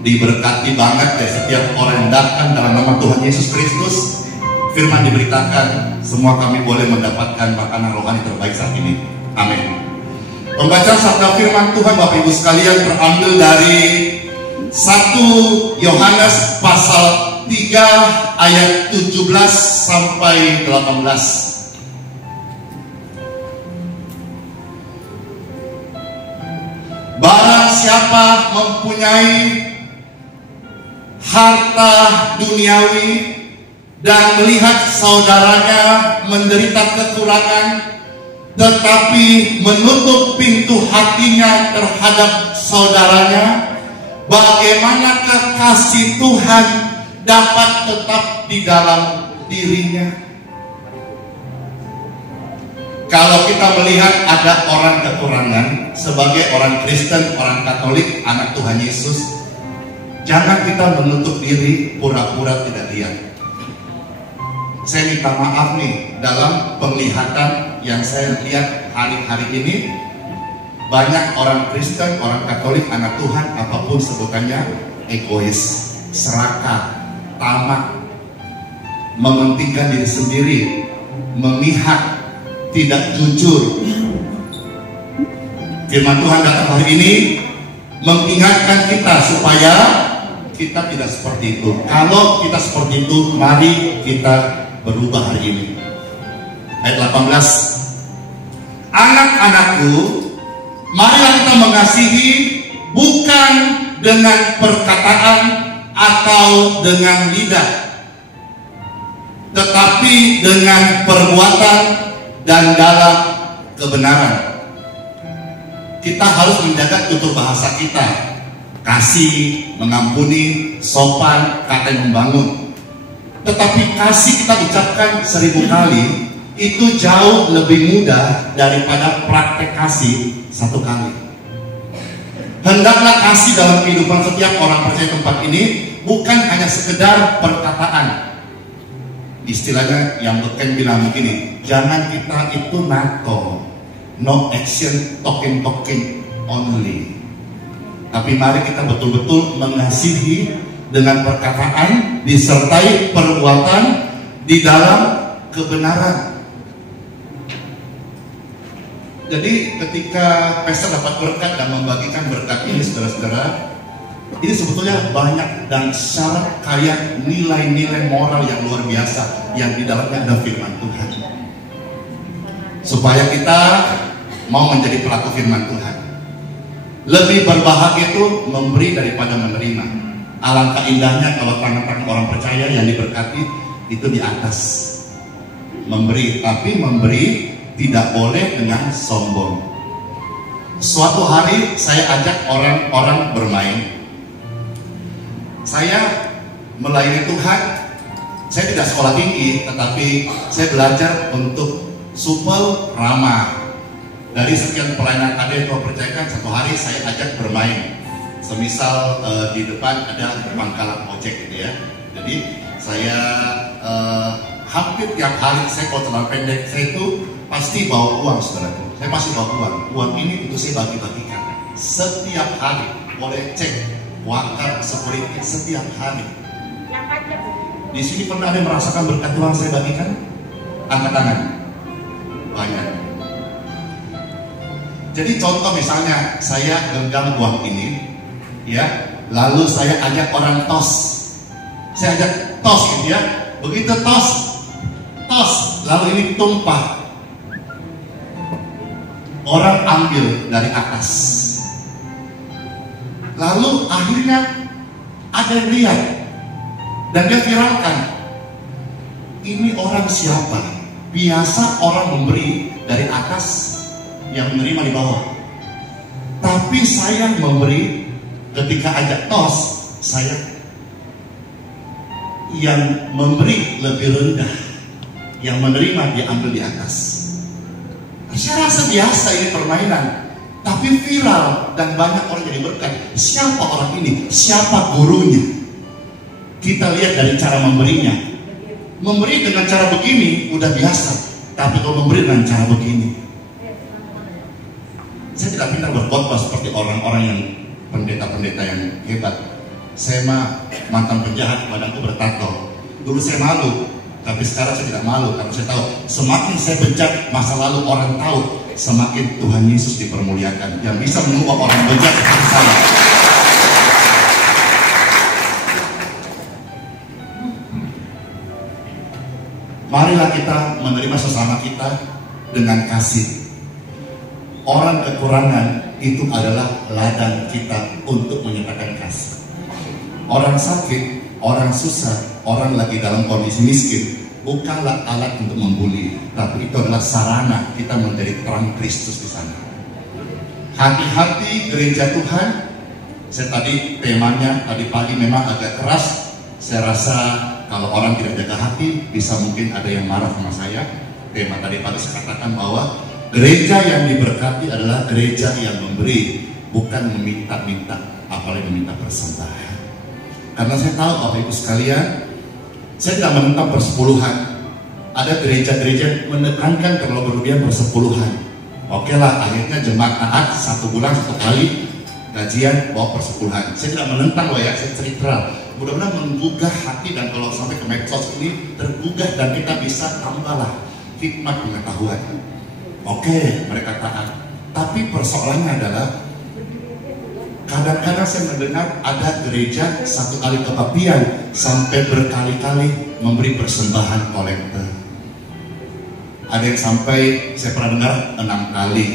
Diberkati banget ya setiap orang yang datang dalam nama Tuhan Yesus Kristus. Firman diberitakan, semua kami boleh mendapatkan makanan rohani terbaik saat ini. Amin. Pembacaan sabda firman Tuhan Bapak Ibu sekalian terambil dari 1 Yohanes pasal 3 ayat 17 sampai 18. Barang siapa mempunyai harta duniawi dan melihat saudaranya menderita kekurangan, tetapi menutup pintu hatinya terhadap saudaranya, bagaimanakah kasih Tuhan dapat tetap di dalam dirinya? Kalau kita melihat ada orang kekurangan, sebagai orang Kristen, orang Katolik, anak Tuhan Yesus, jangan kita menutup diri, pura-pura tidak lihat. Saya minta maaf nih, dalam penglihatan yang saya lihat hari-hari ini, banyak orang Kristen, orang Katolik, anak Tuhan, apapun sebutannya, egois, serakah, tamak, mementingkan diri sendiri, memihak, tidak jujur. Firman Tuhan datang hari ini mengingatkan kita supaya kita tidak seperti itu. Kalau kita seperti itu, mari kita berubah hari ini. Ayat 18. Anak-anakku, marilah kita mengasihi bukan dengan perkataan atau dengan lidah, tetapi dengan perbuatan dan dalam kebenaran. Kita harus menjaga tutur bahasa kita, kasih, mengampuni, sopan, kata yang membangun. Tetapi kasih kita ucapkan 1000 kali itu jauh lebih mudah daripada praktek kasih 1 kali. Hendaklah kasih dalam kehidupan setiap orang percaya tempat ini bukan hanya sekedar perkataan. Istilahnya yang beken bilang begini, jangan kita itu NATO, no action, talking only. Tapi mari kita betul-betul mengasihi dengan perkataan disertai perbuatan di dalam kebenaran. Jadi ketika Pastor dapat berkat dan membagikan berkat ini, saudara-saudara, ini sebetulnya banyak dan syarat kaya nilai-nilai moral yang luar biasa yang di dalamnya ada firman Tuhan. Supaya kita mau menjadi pelaku firman Tuhan. Lebih berbahagia itu memberi daripada menerima. Alangkah indahnya kalau tangan-tangan orang percaya yang diberkati itu di atas. Memberi, tapi memberi tidak boleh dengan sombong. Suatu hari saya ajak orang-orang bermain. Saya melayani Tuhan. Saya tidak sekolah tinggi, tetapi saya belajar untuk supel, ramah. Dari sekian pelayanan ada yang kau percayakan, satu hari saya ajak bermain. Semisal di depan ada pangkalan ojek gitu ya. Jadi saya hampir tiap hari, saya kalau celana pendek, saya itu pasti bawa uang, saudaraku. Saya pasti bawa uang. Uang ini untuk saya bagi-bagikan setiap hari. Boleh cek wakar security setiap hari. Di sini pernah ada yang merasakan berkat Tuhan saya bagikan? Angkat tangan. Banyak. Jadi contoh misalnya saya genggam uang ini, ya, lalu saya ajak orang tos. Saya ajak tos gitu ya. Begitu tos, lalu ini tumpah. Orang ambil dari atas. Lalu akhirnya ada yang lihat dan dia viralkan. Ini orang siapa? Biasa orang memberi dari atas, yang menerima di bawah. Tapi saya memberi ketika ajak tos, saya yang memberi lebih rendah, yang menerima diambil di atas. Saya rasa biasa ini permainan. Tapi viral dan banyak orang jadi berkat. Siapa orang ini? Siapa gurunya? Kita lihat dari cara memberinya. Memberi dengan cara begini udah biasa. Tapi kalau memberi dengan cara begini, saya tidak pintar berkhotbah seperti orang-orang yang pendeta-pendeta yang hebat. saya mah mantan penjahat, badanku bertato. Dulu saya malu, tapi sekarang saya tidak malu karena saya tahu semakin saya bejat masa lalu orang tahu, semakin Tuhan Yesus dipermuliakan yang bisa mengubah orang bejat seperti saya. Marilah kita menerima sesama kita dengan kasih. Orang kekurangan itu adalah ladang kita untuk menyatakan kasih. Orang sakit, orang susah, orang lagi dalam kondisi miskin, bukanlah alat untuk membuli, tapi itu adalah sarana kita menjadi terang Kristus di sana. Hati-hati gereja Tuhan. Saya tadi temanya tadi pagi memang agak keras. Saya rasa kalau orang tidak jaga hati, bisa mungkin ada yang marah sama saya. Tema tadi pagi saya katakan bahwa gereja yang diberkati adalah gereja yang memberi, bukan meminta-minta, apalagi meminta persembahan. Karena saya tahu Bapak Ibu sekalian, saya tidak menentang persepuluhan. Ada gereja-gereja menekankan terlalu berlebihan persepuluhan. Oke lah, akhirnya jemaat taat 1 bulan 1 kali gajian bawa persepuluhan. Saya tidak menentang loh ya, saya cerita. Mudah-mudahan menggugah hati, dan kalau sampai ke medsos ini tergugah dan kita bisa tambahlah hikmat pengetahuan. Oke, mereka taat. Tapi persoalannya adalah kadang-kadang saya mendengar ada gereja 1 kali kebaktian sampai berkali-kali memberi persembahan kolektor. Ada yang sampai saya pernah dengar 6 kali,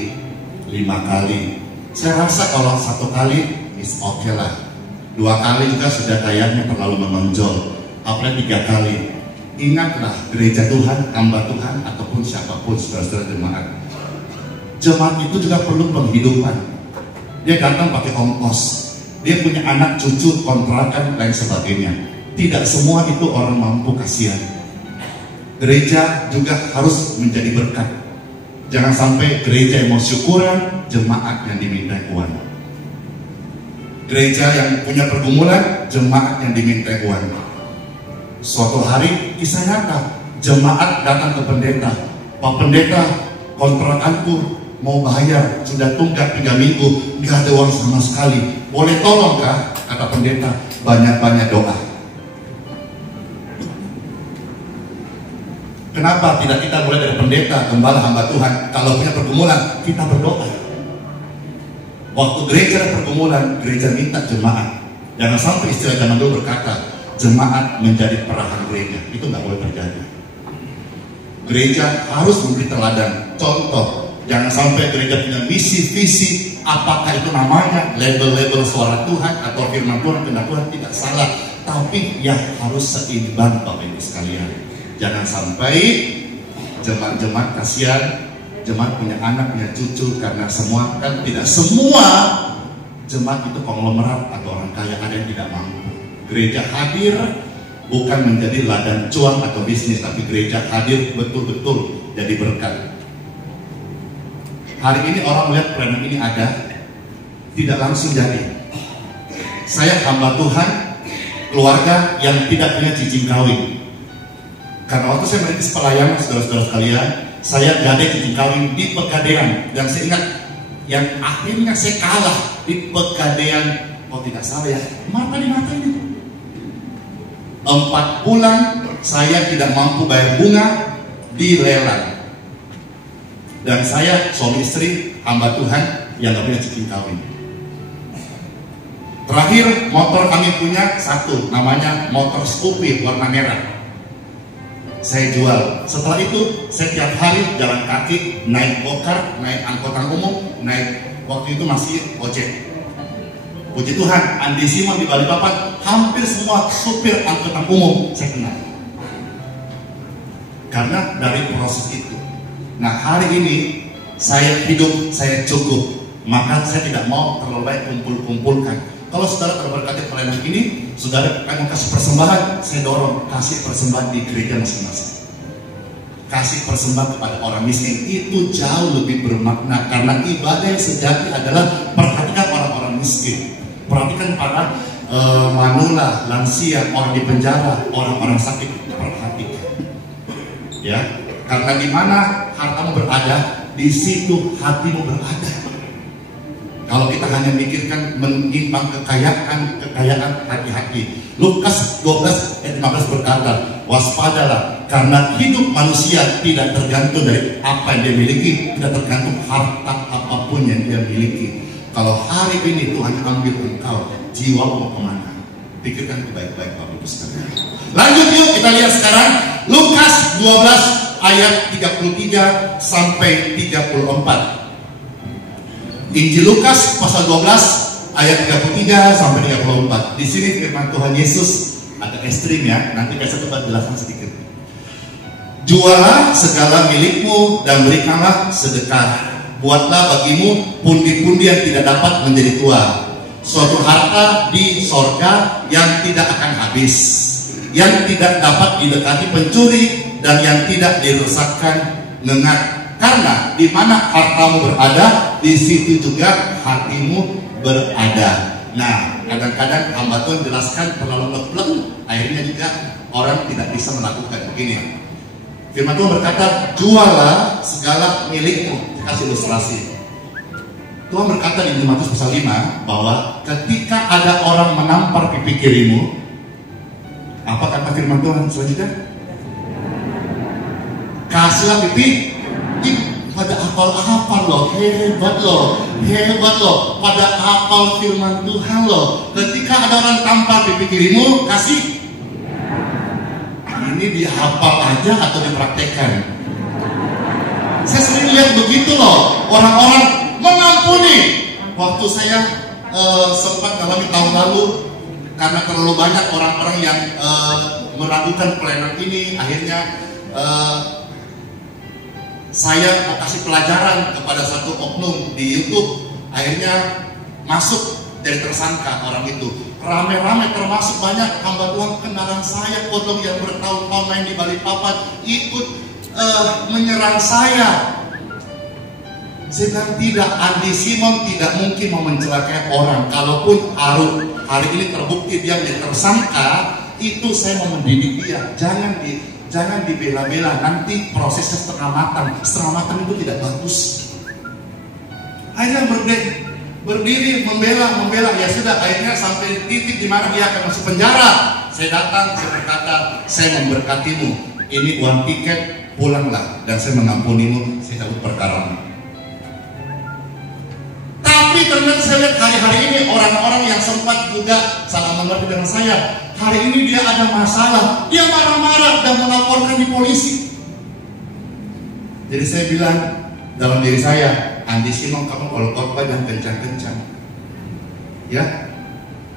5 kali. Saya rasa kalau 1 kali is oke lah. 2 kali juga sudah kayaknya terlalu menonjol. Apalagi 3 kali. Ingatlah gereja Tuhan, hamba Tuhan, ataupun siapapun saudara-saudara jemaat. Jemaat itu juga perlu penghidupan. Dia datang pakai ongkos. Dia punya anak, cucu, kontrakan, lain sebagainya. Tidak semua itu orang mampu, kasihan. Gereja juga harus menjadi berkat. Jangan sampai gereja yang mau syukuran, jemaat yang diminta uang. Gereja yang punya pergumulan, jemaat yang diminta uang. Suatu hari kisah nyata, jemaat datang ke pendeta. Pak pendeta, kontrakanku mau bayar, sudah tunggak 3 minggu, nggak ada uang sama sekali. Boleh tolong kah? Kata pendeta, banyak-banyak doa. Kenapa tidak kita mulai dari pendeta, gembala, hamba Tuhan? Kalau punya pergumulan, kita berdoa. Waktu gereja ada pergumulan, gereja minta jemaat. Jangan sampai istilah zaman dulu berkata, jemaat menjadi perahan gereja. Itu nggak boleh terjadi. Gereja harus memberi teladan, contoh. Jangan sampai gereja punya misi, visi, apakah itu namanya, label-label suara Tuhan atau firman Tuhan, kehendak Tuhan, tidak salah. Tapi ya harus seimbang Bapak Ibu sekalian. Jangan sampai jemaat-jemaat kasihan, jemaat punya anak, punya cucu, karena semua kan tidak semua jemaat itu konglomerat atau orang kaya, ada yang tidak mampu. Gereja hadir bukan menjadi ladang cuan atau bisnis, tapi gereja hadir betul-betul jadi berkat. Hari ini orang melihat pelayanan ini ada, tidak langsung jadi. Saya hamba Tuhan, keluarga yang tidak punya cincin kawin. Karena waktu saya merintis pelayanan, saudara-saudara sekalian, saya gak ada cincin kawin di Pegadaian. Dan saya ingat yang akhirnya saya kalah di Pegadaian, oh tidak salah ya, mata di mata ini. 4 bulan saya tidak mampu bayar bunga, dilelang. Dan saya suami istri hamba Tuhan yang gak punya cincin kawin. Terakhir motor kami punya 1, namanya motor Scoopy warna merah. Saya jual. Setelah itu saya tiap hari jalan kaki, naik gokar, naik angkutan umum, naik waktu itu masih ojek. Puji Tuhan, Andi Simon di Balikpapan, hampir semua supir angkutan umum saya kenal. Karena dari proses itu. Nah hari ini saya hidup, saya cukup. Maka saya tidak mau terlalu banyak kumpul-kumpulkan. Kalau saudara terberkati pelayanan ini, saudara akan kasih persembahan, saya dorong kasih persembahan di gereja masing-masing. Kasih persembahan kepada orang miskin itu jauh lebih bermakna, karena ibadah yang sejati adalah perhatikan orang-orang miskin, perhatikan para manula, lansia, orang di penjara, orang-orang sakit, perhatikan. Ya, karena di mana hartamu berada, di situ hatimu berada. Kalau kita hanya mikirkan menyimpang kekayaan hati-hati. Lukas 12 ayat 15 berkata, waspadalah, karena hidup manusia tidak tergantung dari apa yang dia miliki, tidak tergantung harta apapun yang dia miliki. Kalau hari ini Tuhan ambil engkau, jiwa mau kemana? Pikirkan itu baik-baik Bapak Ibu sekalian. Lanjut yuk, kita lihat sekarang Lukas 12 ayat 33 sampai 34. Injil Lukas pasal 12 ayat 33 sampai 34. Di sini firman Tuhan Yesus agak ekstrim ya. Nanti saya coba jelaskan sedikit. Jualah segala milikmu dan berikanlah sedekah. Buatlah bagimu pundi-pundi yang tidak dapat menjadi tua, suatu harta di sorga yang tidak akan habis, yang tidak dapat didekati pencuri dan yang tidak dirusakkan ngengat. Karena di mana hartamu berada, di situ juga hatimu berada. Nah, kadang-kadang hamba Tuhan jelaskan terlalu ngepleng, akhirnya juga orang tidak bisa melakukan begini. Firman Tuhan berkata, jualah segala milikmu. Kasih ilustrasi. Tuhan berkata di Matius pasal 5 bahwa ketika ada orang menampar pipi kirimu, apa kata firman Tuhan selanjutnya? Kasihlah pipi. Pada hafal loh, hebat loh, pada hafal firman Tuhan loh. Ketika ada orang tampar pipi kirimu, kasih. Ini dihafal aja atau dipraktekkan? Saya sering lihat begitu loh, orang-orang mengampuni. Waktu saya sempat dalam tahun lalu, karena terlalu banyak orang-orang yang meragukan pelayanan ini, akhirnya saya mau kasih pelajaran kepada satu oknum di YouTube. Akhirnya masuk dari tersangka orang itu. Rame-rame termasuk banyak hamba Tuhan kenalan saya, kodong yang bertahun-tahun main di Balikpapan, ikut menyerang saya. Saya bilang tidak, Andi Simon tidak mungkin mau mencelakai orang. Kalaupun hari ini terbukti dia menjadi tersangka, itu saya mau mendidik dia. Jangan dibela-bela, nanti prosesnya setengah matang itu tidak bagus. Akhirnya berdiri membela, ya sudah, akhirnya sampai titik di mana dia akan masuk penjara. Saya datang, saya berkata, saya memberkatimu, ini uang tiket, pulanglah, dan saya mengampunimu, saya cabut perkaramu. Tapi ternyata saya lihat hari-hari ini orang-orang yang sempat juga salah mengerti dengan saya, hari ini dia ada masalah, dia marah-marah dan melaporkan di polisi. Jadi saya bilang dalam diri saya, Andi Simon, kamu kalau khotbah jangan kencang-kencang, ya,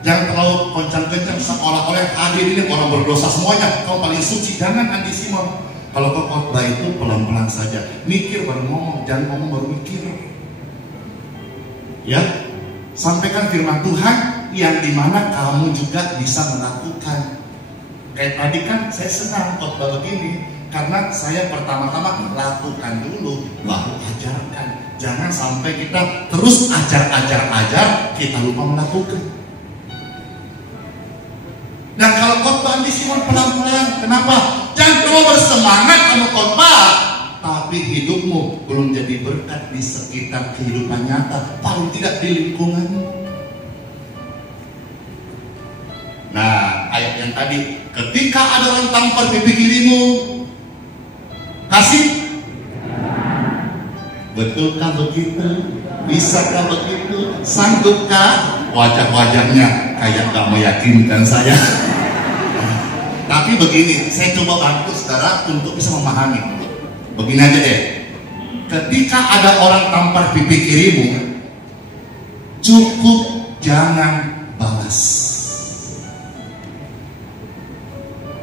jangan terlalu kencang-kencang seolah-olah hadir ini orang berdosa semuanya, kau paling suci. Jangan Andi Simon, kalau kau khotbah itu pelan-pelan saja, mikir baru ngomong, jangan ngomong baru mikir. Ya, sampaikan firman Tuhan yang dimana kamu juga bisa melakukan. Kayak tadi kan saya senang khotbah begini karena saya pertama-tama lakukan dulu baru ajarkan. Jangan sampai kita terus ajar kita lupa melakukan. Dan kalau khotbah di Simon pelan-pelan, kenapa? Jangan terlalu bersemangat kamu khotbah, tapi hidupmu belum jadi berkat di sekitar kehidupan nyata, paling tidak di lingkunganmu. Nah, ayat yang tadi, ketika ada orang tampar pipi kirimu, kasih. Betulkah begitu? Bisakah begitu? Sanggupkah? Wajah-wajahnya kayak gak meyakinkan saya. Tapi begini, saya coba bantu saudara untuk bisa memahami. Begini aja deh, ketika ada orang tampar pipi kirimu, cukup jangan balas.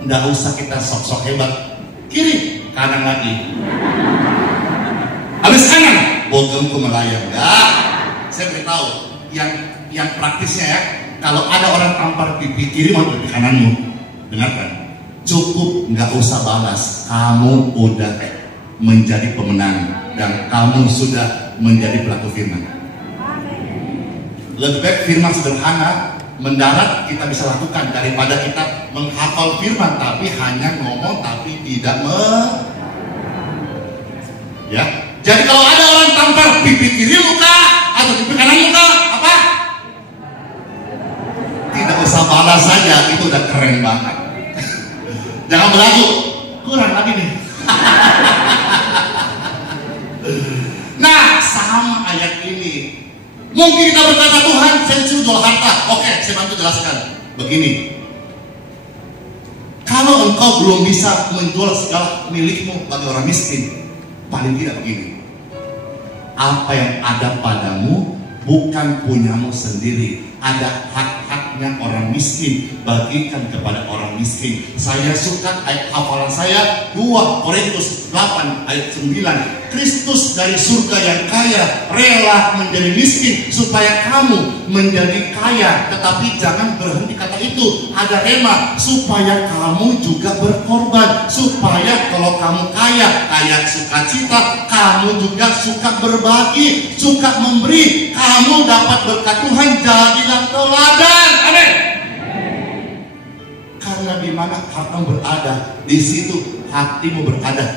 Nggak usah kita sok-sok hebat. Kiri, kanan lagi. Habis kanan, bogemku melayang. Enggak, saya beritahu yang praktisnya ya. Kalau ada orang tampar pipi kiri mau pipi kananmu, dengarkan. Cukup, nggak usah balas. Kamu udah menjadi pemenang dan kamu sudah menjadi pelaku firman. Lebih baik firman sederhana mendarat kita bisa lakukan daripada kita menghafal firman tapi hanya ngomong tapi tidak ya. Jadi kalau ada orang tampar pipi kiri luka atau di kanan muka apa? Tidak usah balas saja, itu udah keren banget. Jangan berlagu, kurang lagi nih. Nah, sama ayat ini. Mungkin kita berkata, Tuhan, saya disuruh jual harta. Oke, saya bantu jelaskan. Begini, kalau engkau belum bisa menjual segala milikmu bagi orang miskin, paling tidak begini, apa yang ada padamu bukan punyamu sendiri, ada hak-haknya orang miskin, bagikan kepada orang miskin. Saya suka ayat hafalan saya 2 Korintus 8 ayat 9. Kristus dari surga yang kaya rela menjadi miskin supaya kamu menjadi kaya. Tetapi jangan berhenti kata itu, ada rema supaya kamu juga berkorban, supaya kalau kamu kaya sukacita, kamu juga suka berbagi, suka memberi, kamu dapat berkat Tuhan. Jadilah teladan. Amin. Karena di mana hartamu berada, di situ hatimu berada.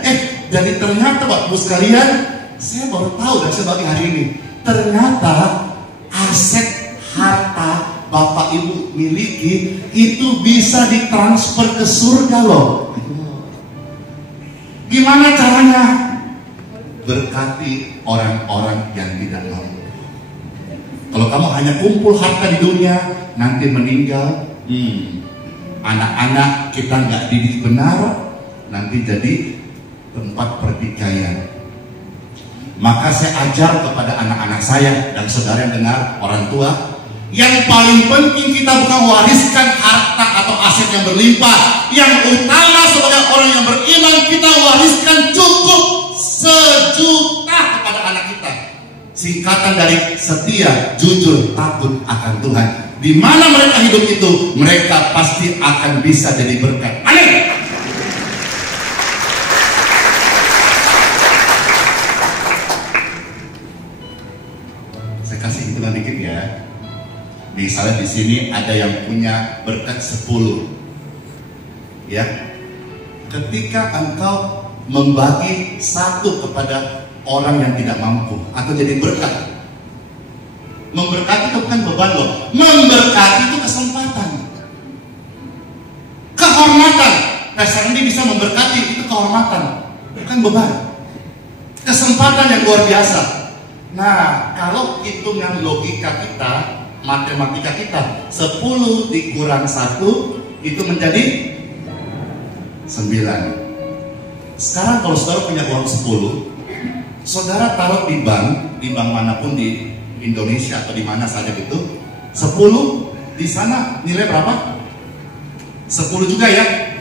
Jadi ternyata Bapak Ibu sekalian, saya baru tahu dan saya bagi hari ini, ternyata aset harta Bapak Ibu miliki itu bisa ditransfer ke surga loh. Gimana caranya? Berkati orang-orang yang tidak mampu. Kalau kamu hanya kumpul harta di dunia, nanti meninggal, anak-anak kita nggak didik benar, nanti jadi tempat pertikaian. Maka saya ajar kepada anak-anak saya dan saudara yang dengar, orang tua, yang paling penting kita bukan wariskan harta atau aset yang berlimpah. Yang utama sebagai orang yang beriman, kita wariskan cukup 1 juta kepada anak kita. Singkatan dari setia, jujur, takut akan Tuhan. Di mana mereka hidup itu, mereka pasti akan bisa jadi berkat. Amin. Dikit ya. Misalnya di sini ada yang punya berkat 10. Ya. Ketika engkau membagi 1 kepada orang yang tidak mampu atau jadi berkat. Memberkati itu bukan beban loh. Memberkati itu kesempatan. Kehormatan. Pastor ini bisa memberkati, itu kehormatan, bukan beban. Kesempatan yang luar biasa. Nah, kalau hitungan logika kita, matematika kita, 10 dikurang 1 itu menjadi 9. Sekarang kalau saudara punya uang 10, saudara taruh di bank manapun di Indonesia atau di mana saja gitu, 10 di sana nilai berapa? 10 juga ya.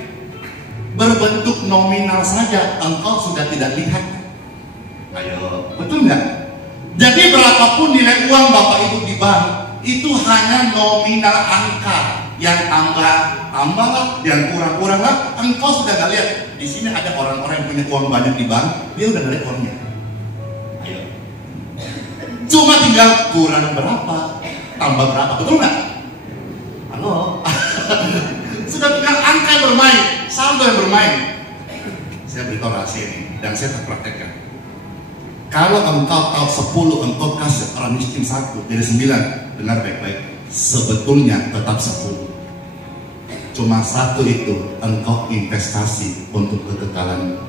Berbentuk nominal saja, engkau sudah tidak lihat. Ayo, betul nggak? Jadi berapapun nilai uang Bapak Ibu di bank, itu hanya nominal angka. Yang tambah lah, yang kurang lah, engkau sudah nggak lihat. Di sini ada orang-orang yang punya uang banyak di bank, dia udah nggak lihat uangnya. Ayo. Cuma tinggal kurang berapa, tambah berapa, betul nggak? Halo. Sudah tinggal angka yang bermain, saldo yang bermain. Saya beritahu rahasia ini dan saya terpraktekkan. Kalau engkau tahu 10, engkau kasih orang miskin 1, jadi 9. Dengar baik-baik, sebetulnya tetap 10. Cuma 1 itu engkau investasi untuk kekekalan.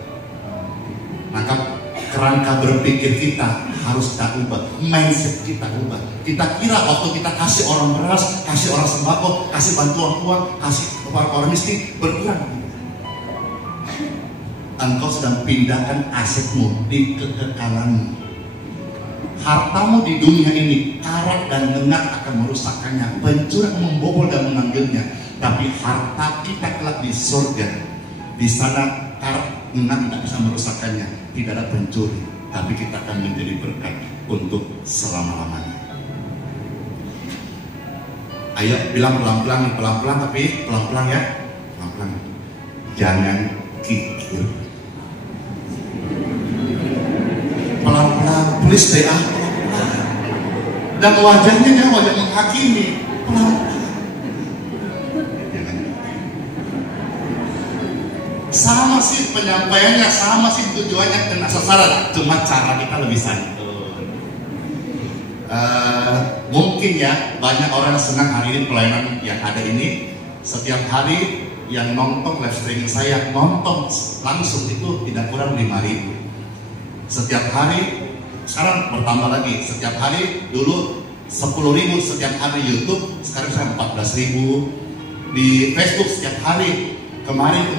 Maka kerangka berpikir kita harus kita ubah, mindset kita ubah. Kita kira waktu kita kasih orang beras, kasih orang sembako, kasih bantuan uang, kasih kepada orang miskin, berkurang. Engkau sedang pindahkan asetmu di kekekalanmu. Hartamu di dunia ini, karat dan nengat akan merusakkannya, pencuri membobol dan mengambilnya. Tapi harta kita kelak di surga, di sana karat nengat tidak bisa merusakkannya, tidak ada pencuri, tapi kita akan menjadi berkat untuk selama-lamanya. Ayo bilang pelan-pelan tapi pelan-pelan ya, pelan-pelan. Jangan kikir. Pelan-pelan, please deh pelan-pelan. Dan wajahnya jangan wajah menghakimi, pelan-pelan. Jangan. Sama sih penyampaiannya, sama sih tujuannya kena sasaran, cuma cara kita lebih santun. Mungkin ya banyak orang senang hari ini pelayanan yang ada ini. Setiap hari yang nonton live streaming saya, nonton langsung itu tidak kurang 5.000 setiap hari. Sekarang bertambah lagi, setiap hari dulu 10.000 setiap hari YouTube, sekarang saya 14.000 di Facebook setiap hari. Kemarin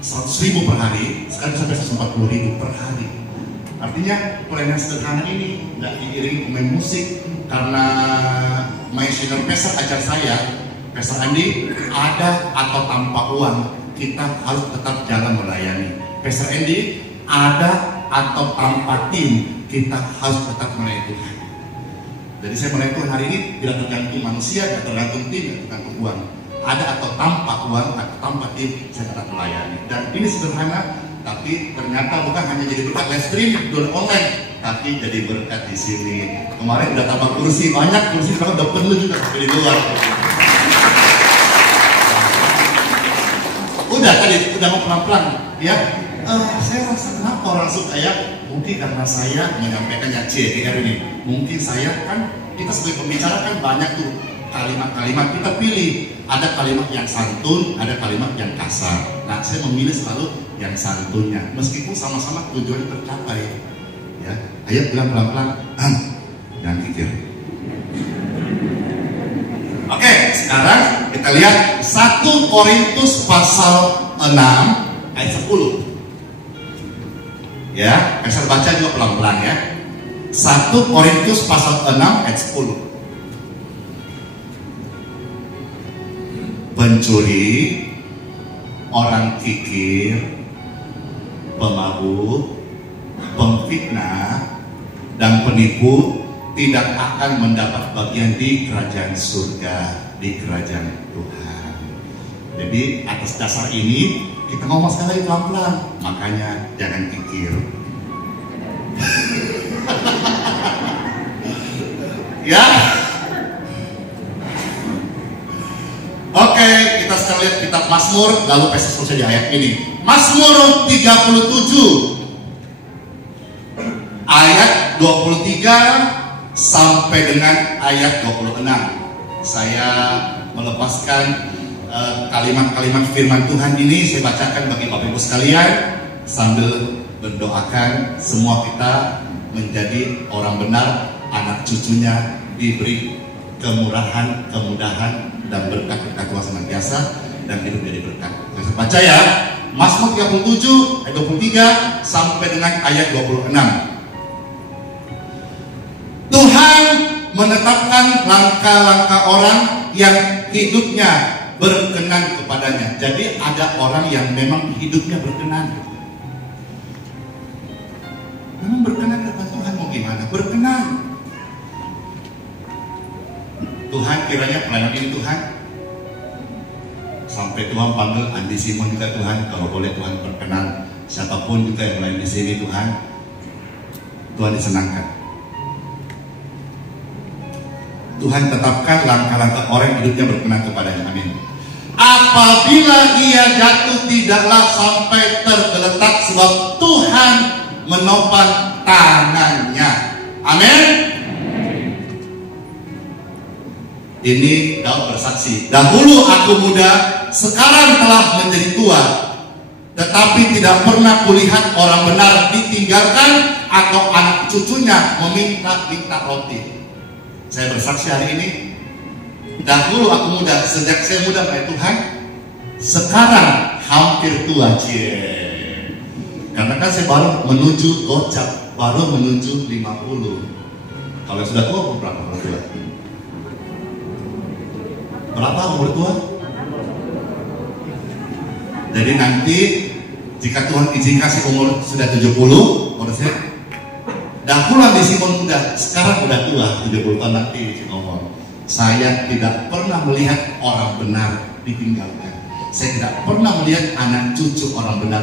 100.000 per hari, sekarang sampai 140.000 per hari. Artinya pelayanan sederhana ini nggak diiringi pemain musik, karena Missioner Pastor ajar saya, Pastor Andi, ada atau tanpa uang kita harus tetap jalan melayani. Pastor Andi, ada atau tanpa tim kita harus tetap melayani Tuhan. Jadi saya melayani Tuhan hari ini tidak tergantung manusia, tidak tergantung tim, tidak tergantung uang. Ada atau tanpa uang atau tanpa tim, saya tetap melayani. Dan ini sederhana, tapi ternyata bukan hanya jadi berkat live stream, online, tapi jadi berkat di sini. Kemarin udah tambah kursi, banyak kursi, sekarang udah penuh juga di luar. Udah tadi, udah mau pelan-pelan, ya. Saya rasa kenapa orang suka ya? Mungkin karena saya menyampaikan ya CDR ini. Mungkin saya kan, kita sebagai pembicara kan banyak tuh kalimat-kalimat, kita pilih. Ada kalimat yang santun, ada kalimat yang kasar. Nah, saya memilih selalu yang santunnya, meskipun sama-sama tujuan tercapai. Ya, ayo bilang pelan-pelan, jangan pikir. Oke, sekarang kita lihat 1 Korintus pasal 6 ayat 10. Ya, saya baca juga pelan-pelan ya. 1 Korintus pasal 6 ayat 10. Pencuri, orang kikir, pemabuk, pemfitnah, dan penipu tidak akan mendapat bagian di kerajaan surga, di kerajaan Tuhan. Jadi atas dasar ini kita ngomong sekali pelan-pelan, makanya jangan kikir. Ya. Oke, kita sekarang lihat kitab Mazmur, lalu pasal selesai di ayat ini. Mazmur 37 ayat 23 sampai dengan ayat 26. Saya melepaskan kalimat-kalimat firman Tuhan ini, saya bacakan bagi Bapak Ibu sekalian sambil berdoakan semua kita menjadi orang benar, anak cucunya diberi kemurahan, kemudahan, dan berkat-berkat Tuhan senantiasa, dan hidup jadi berkat. Saya baca ya, Mazmur 37 ayat 23 sampai dengan ayat 26. Tuhan menetapkan langkah-langkah orang yang hidupnya berkenan kepadanya. Jadi ada orang yang memang hidupnya berkenan. Memang berkenan kepada Tuhan, mau gimana? Berkenan. Tuhan, kiranya pelayanan ini Tuhan, sampai Tuhan panggil Andi Simon juga Tuhan, kalau boleh Tuhan berkenan, siapapun juga yang melayani di sini Tuhan, Tuhan disenangkan. Tuhan tetapkan langkah-langkah orang yang hidupnya berkenan kepadanya. Amin. Apabila ia jatuh tidaklah sampai tergeletak, sebab Tuhan menopang tangannya. Amin. Ini Daud bersaksi, dahulu aku muda, sekarang telah menjadi tua, tetapi tidak pernah kulihat orang benar ditinggalkan atau anak cucunya meminta-minta roti. Saya bersaksi hari ini, dahulu aku muda, sejak saya muda melayani Tuhan, sekarang hampir tua. Karena kan saya baru menuju gocap, baru menuju 50. Kalau sudah tua, berapa umur tua? Berapa umur tua? Jadi nanti jika Tuhan izinkan si umur sudah 70, menurut saya dahulu di Simon muda, sekarang udah tua, 70 tahun nanti si ngomong. Saya tidak pernah melihat orang benar ditinggalkan. Saya tidak pernah melihat anak cucu orang benar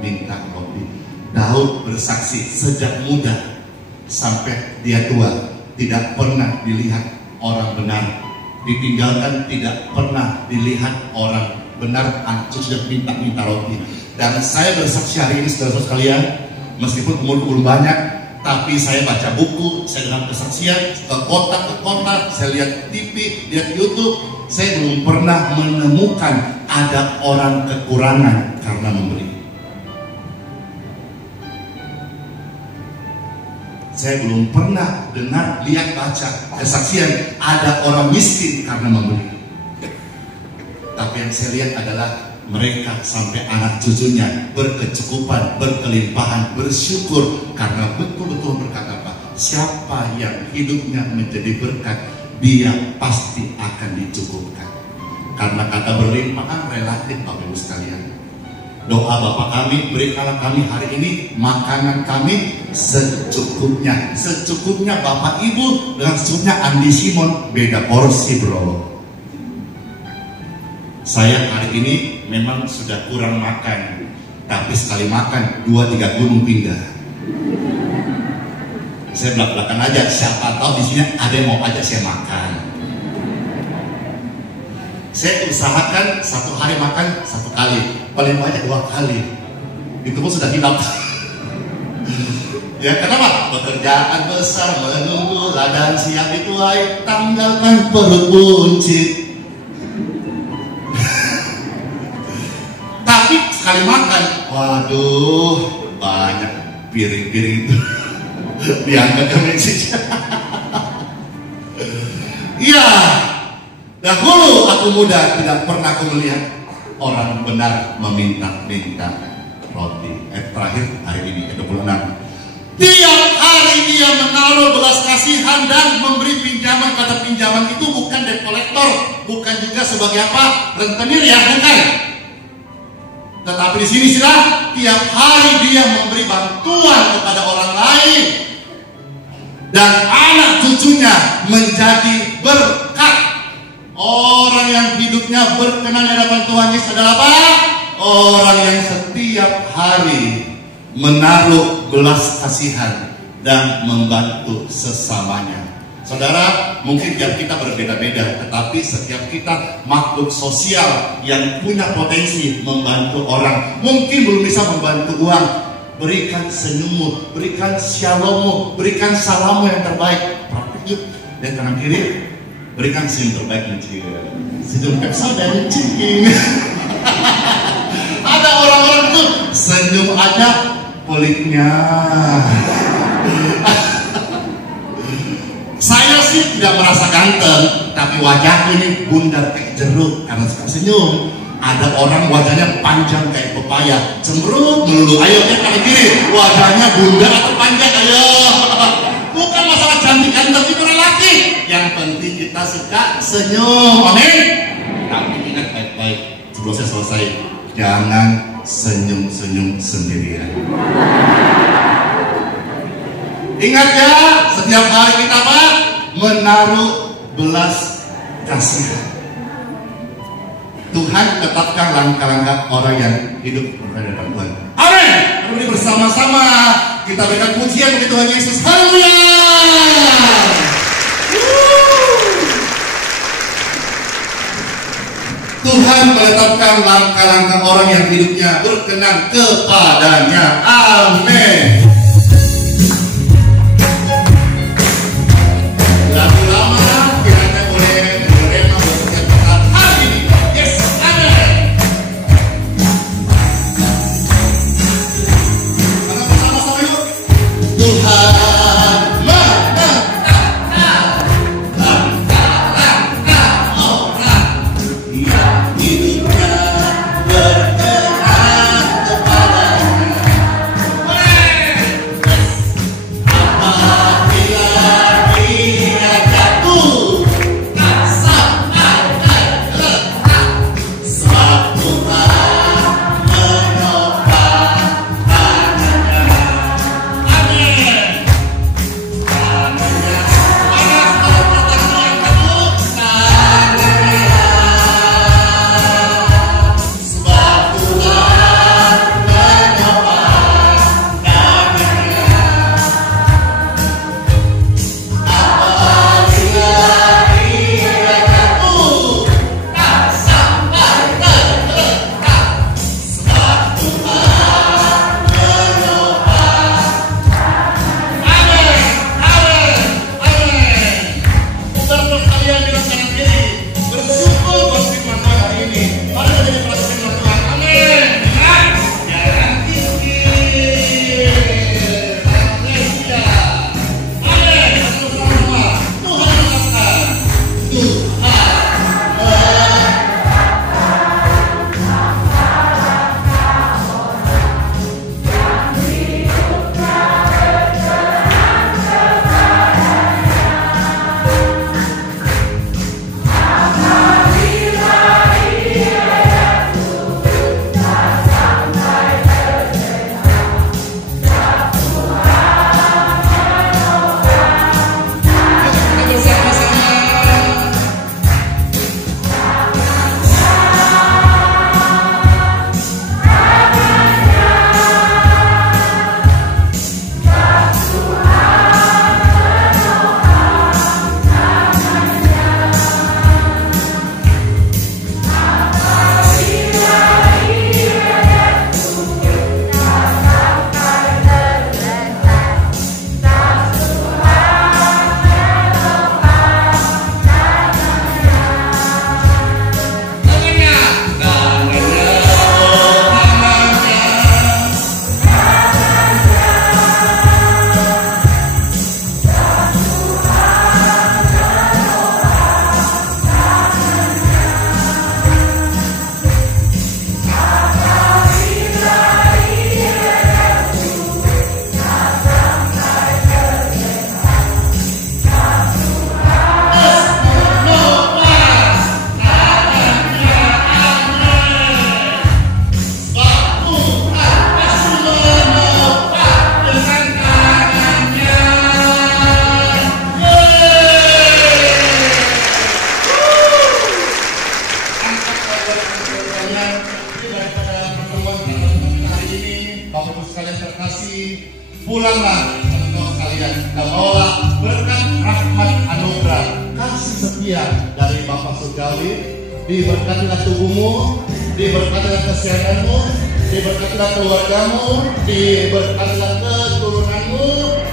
minta roti. Daud bersaksi sejak muda sampai dia tua, tidak pernah dilihat orang benar ditinggalkan, tidak pernah dilihat orang benar anak cucu minta roti. Dan saya bersaksi hari ini saudara-saudara sekalian, meskipun umur belum banyak, tapi Tetapi saya baca buku, saya dengar kesaksian, ke kota, saya lihat TV, lihat YouTube, saya belum pernah menemukan ada orang kekurangan karena memberi. Saya belum pernah dengar, lihat, baca kesaksian ada orang miskin karena memberi. Tapi yang saya lihat adalah mereka sampai anak cucunya berkecukupan, berkelimpahan, bersyukur karena betul-betul berkata apa? Siapa yang hidupnya menjadi berkat, dia pasti akan dicukupkan. Karena kata berlimpah kan relatif, Bapak Ibu sekalian. Doa Bapak kami, berikanlah kami hari ini makanan kami secukupnya. Secukupnya Bapak Ibu dengan secukupnya Andi Simon beda porsi, bro. Saya hari ini memang sudah kurang makan, tapi sekali makan 2-3 gunung pindah. Saya belak-belakan aja, siapa tahu di sini ada yang mau ajak saya makan. Saya usahakan 1 hari makan 1 kali, paling banyak 2 kali. Itu pun sudah hilap. Ya kenapa? Pekerjaan besar menunggu, ladang siap dituai, tanggalkan perut buncit. Tapi sekali makan, waduh, banyak piring-piring itu diangkat ke meja. Iya, dahulu aku muda tidak pernah aku melihat orang benar meminta-minta roti. Terakhir hari ini ke-26. Tiap hari dia menaruh belas kasihan dan memberi pinjaman. Kata pinjaman itu bukan debt collector, bukan juga sebagai apa? Rentenir ya, bukan. Tetapi di sini sudah tiap hari dia memberi bantuan kepada orang lain dan anak cucunya menjadi berkat. Orang yang hidupnya berkenan di hadapan Tuhan Yesus adalah apa? Orang yang setiap hari menaruh belas kasihan dan membantu sesamanya. Saudara, mungkin tiap kita berbeda-beda, tetapi setiap kita makhluk sosial yang punya potensi membantu orang. Mungkin belum bisa membantu uang, berikan senyummu, berikan shalommu, berikan salammu yang terbaik. Praktik yuk, dan kanan kiri, berikan senyum terbaik mencik. Senyum kapsa dan mencik. Ada orang-orang itu senyum aja pelitnya. Saya sih tidak merasa ganteng, tapi wajahku ini bundar kayak jeruk karena suka senyum. Ada orang wajahnya panjang kayak pepaya, cemberut melulu. Ayo ya kanan kiri, wajahnya bundar atau panjang, ayo. Bukan masalah cantik ganteng, itu relatif. Yang penting kita suka senyum, amin. Tapi ingat baik-baik sebelum saya selesai, jangan senyum-senyum sendirian. Ingat ya, setiap hari kita apa? Menaruh belas kasihan. Tuhan tetapkan langkah-langkah orang yang hidup berhadapan Tuhan. Amin. Mari bersama-sama kita berikan pujian bagi Tuhan Yesus. Haleluya. Tuhan menetapkan langkah-langkah orang yang hidupnya berkenan kepadanya. Amin. Itu daripada pertemuan kita hari ini, Bapak Ibu sekalian terkasih, pulanglah engkau sekalian dan bawalah berkat rahmat anugerah kasih setia dari Bapa Surgawi. Diberkatilah tubuhmu, diberkatilah kesehatanmu, diberkatilah keluargamu, diberkatilah keturunanmu.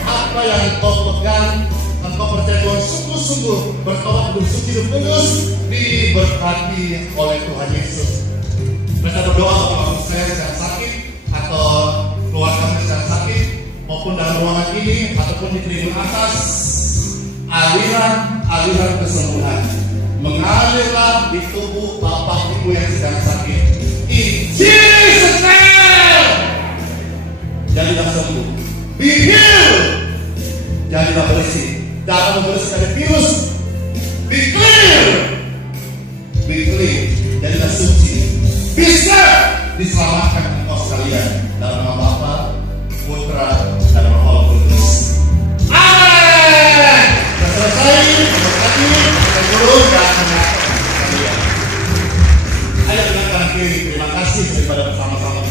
Apa yang kau pegang, engkau percaya Tuhan sungguh-sungguh bertobat bersuci dan kudus, diberkati oleh Tuhan Yesus. Kita berdoa untuk saya yang sakit atau keluarga yang sakit, maupun dalam ruangan ini ataupun di tribun atas, aliran kesembuhan mengalirlah di tubuh Bapak Ibu yang sedang sakit. In Jesus' name, jadilah sembuh, be healed, jadilah bersih, dapat membersih dari virus, be clear, jadilah suci, bisa diselamatkan engkau sekalian dalam nama Bapa, Putra, dan Roh Kudus. Amin. Sudah selesai, berkati, kita turun dan mengatur sekalian. Ayo dengarkan kiri, terima kasih daripada bersama-sama.